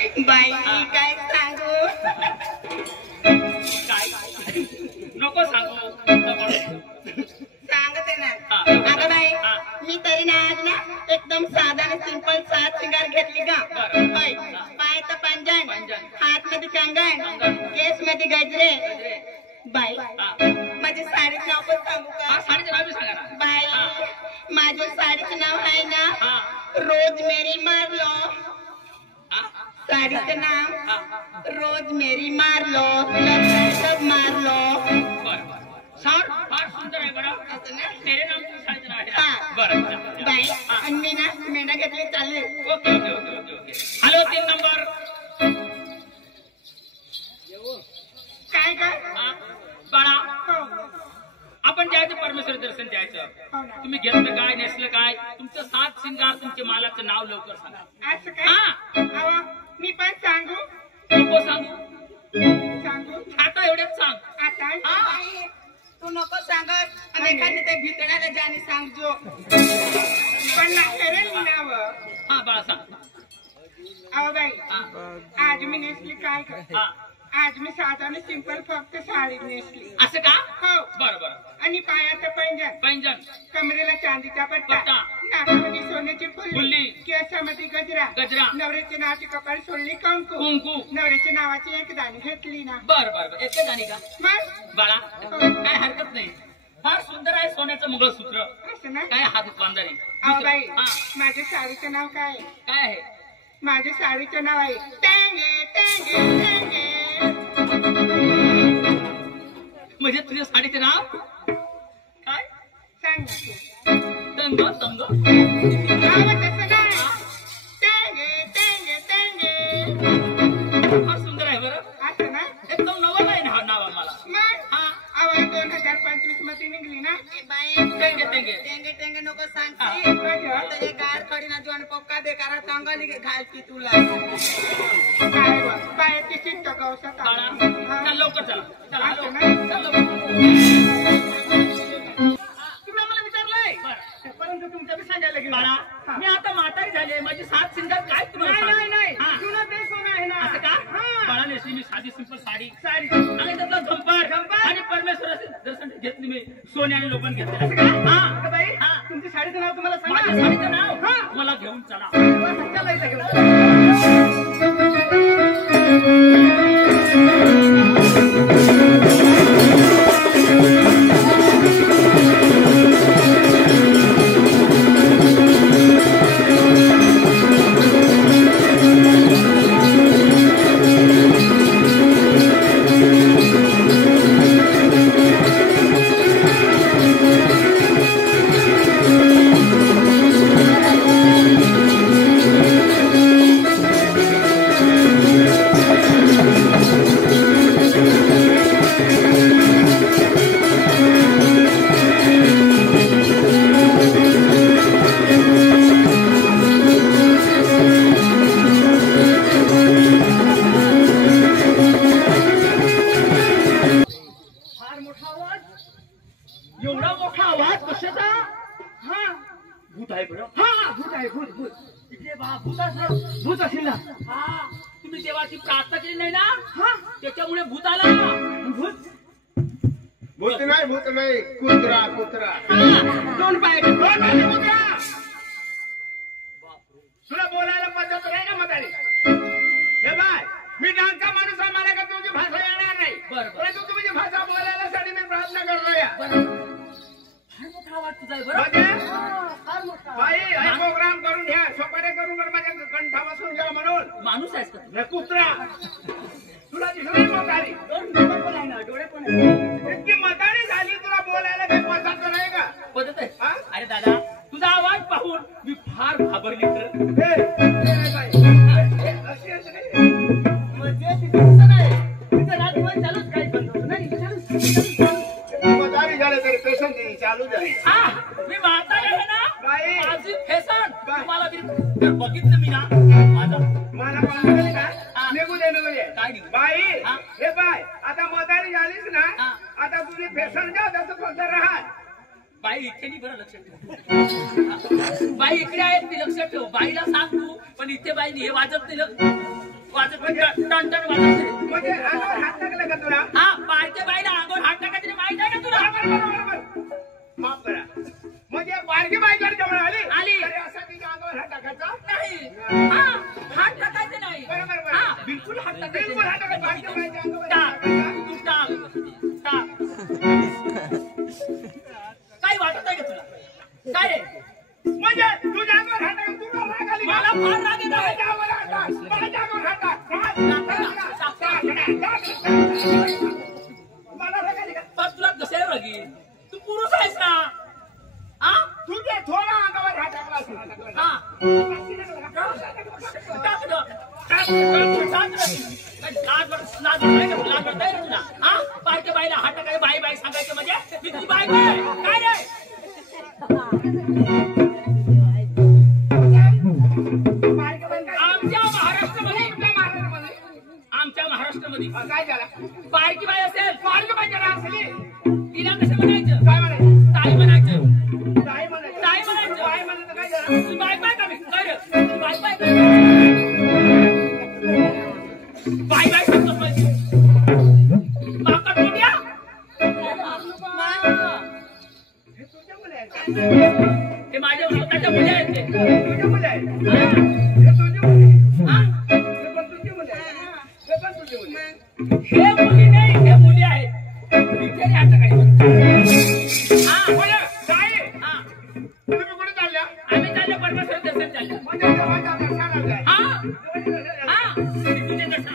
बाई काय सांगू काय नको सांगू सांगते ना अगं बाई मी तरी ना आज ना एकदम साधा आणि सिंपल सात सिंगार घेतली का बाई पाय तर पंजन हात मध्ये कंगण केस मध्ये गजरे बाई माझ्या साडीचं नाव पण सांगू का साडीचं नाव सांगा ना बाई माझ्या साडीचं नाव आहे ना रोज मेरी मारलो साडीचं नाव रोज मेरी मारलो सब मारलो फार सुंदर आहे बरं तेरे नाम साडीचं नाव आहे बरं बाई आणि मी ना मेंढा घेतली चालले okay okay okay okay okay hello 3 number काय काय बाळा आपण जायचं परमेश्वर दर्शन द्यायचं तुम्ही घेतलं काय नेसलं काय तुमचं सात सिंगार तुमच्या मालाचं नाव लवकर सांगा असं काय मी पण सांगू नको सांगू सांगू आता एवढेच सांग आता तू नको सांगत आणि एखादी ते भितडाला जाणे सांगजो पण ना करेल मी नाव हा बाळा सांग अहो बाई आज मी नेसली काय आज मी साधारण सिंपल फक्त साडी नेसली असं का हो बरं बरं आणि पायाचं पैंजण पैंजण कमरेला चांदीचा पट्टा पट्टा नाकामध्ये सोन्याची फुल्ली फुल्ली केसामध्ये गजरा गजरा नवऱ्याच्या नावाची कपाळ सोडली कंकू कुंकू नवऱ्याच्या नावाची एक दाणी घेतली ना बरं बरं बरं येते गाणी का मग बाळा काय हरकत नाही फार सुंदर आहे सोन्याचं मंगळसूत्र असं ना काय हात बांधारी अहो बाई माझ्या साडीचं नाव काय काय आहे माझ्या साडीचं नाव आहे टेंगे टेंगे टेंगे म्हणजे तुझ्या साडीचे नाव काय सांग तंग तंग तसं नाही टेंगे टेंगे टेंगे फार सुंदर आहे बरं असं ना एकदम नवल आहे ना हा नाव आम्हाला मग अहो 2025 मध्ये निघली ना टेंगे टेंगे टेंगे टेंगे नको सांगते गार खडी ना जोन पक्का बेकारा चांगली घालती तुला काय पायाची चिंत गवसात चल लवकर चला चला तुम्ही आम्हाला विचारलंय परंतु तुमच्या बी सांगायला गेलं बाळा मी आता म्हातारी झाले माझी सात सिंगार काय तुम्हाला नाही तुला ते सोनं आहे ना असं का बाळा नेसली मी साधी सिंपल साडी आणि त्यातला झंपर आणि परमेश्वराचे दर्शन घेतली मी सोन्याने लोपन घेतले असं का बाई तुमच्या साडीचं नाव तुम्हाला सांगा माझ्या साडीचं नाव मला घेऊन चला चला इथं घेऊन भूत असेल ना तुम्ही देवाची प्रार्थना केली नाही ना त्याच्यामुळे भूत आला भूत नाही कुत्रा दोन पायाचे कुत्रा तुला बोलायला पद्धत नाही ना म्हातारी हे बाय मी डांगचा माणूस आहे मला का तुमची भाषा येणार नाही परंतु तुमची भाषा बोलायसाठी मी प्रार्थना करतो या मोठा आवाज तुझा आहे बरं बाई हे प्रोग्राम करून घ्या सोपारे करून माझ्या कंठा बसून घ्या म्हणून माणूस आहेस का कुत्रा तुला दिसली म्हातारी डोळे पण इतकी म्हातारी झाली तुला बोलायला काही पद्धत नाही का पद्धत आहे अरे दादा तुझा आवाज पाहून मी फार घाबरली तर चालूच काही बंद नाही चालू झाली मी म्हातारी आहे ना बाई माझी फॅशन तुम्हाला बघितलं मी ना मला निघू दे काय बाई हे बाय आता म्हातारी झालीस ना आता तुझी फॅशन द्या तसं फक्त राहा बाई इथे नाही बरं लक्षात ठेव बाई इकडे आहेत मी लक्षात ठेव बाईला सांग तू पण इथे बाई हे वाजत नाही वाजत टन टन वाजत. म्हणजे अंगावर हात टाकला का तुला? हा बारक्या बाईला अंगावर हात टाकायचे माहित आहे का तुला? बरोबर. माफ करा. म्हणजे बारकी बाई जर जवळ आली आली. तरी असा तिच्या अंगावर हात टाकायचा नाही. हा हात टाकायचे नाही. बरोबर. हा बिलकुल हात टाकायचे बिलकुल हात नाही. टाकायचा. बारक्या बाईच्या अंगावर टाक. हात तू टाक. काय वाटत आहे का तुला? काय रे? म्हणजे तुझ्या अंगावर हात टाकून तुला राग आली का? मला फार राग येत आहे. माझ्या अंगावर हात टाक. माझ्या अंगावर हात टाक. मला राग आली का? पण तुला कसे रागी? तू पुरुष आहेस ना? हा तुझ्या थोडा अंगावर हात टाकला असेल. हा टाक ना. टाक. लाज वाटत आहे का तुला? हा बारक्या बाईला हात टाकायला बाई बाई सांगायचं म्हणजे मी तुझी बाई काय रे? आमच्या महाराष्ट्रामध्ये काय झालं? बारकी बाई असेल बारकी बाई जरा असली तिला कसं म्हणायचं? काय म्हणायचं? ताई म्हणायचं. ताई म्हणायचं. ताई म्हणायचं. बाई म्हणायचं काय झालं? तुझी बाई बाई कमी काय रे? बाई बाई बाई बाई सांगतोस पाहिजे. माकड मोठ्या हे तुझ्या मुले आहेत. ते माझ्या स्वतःच्या मुली आहेत ते. तुझ्या मुले आहेत. हा? हे तुझी मुले आहेत. हा? हे पण तुझी मुले आहेत. हे पण तुझी मुले आहेत. हे मुली नाही हे मुली आहेत. इथे आता काही हा बोला, ताई, हा तुम्ही कुठे चालल्या? आम्ही चाललो परमेश्वर दर्शन चाललो. म्हणजे देवाच्या दर्शनाला जाय. हा हा तुझे दर्शन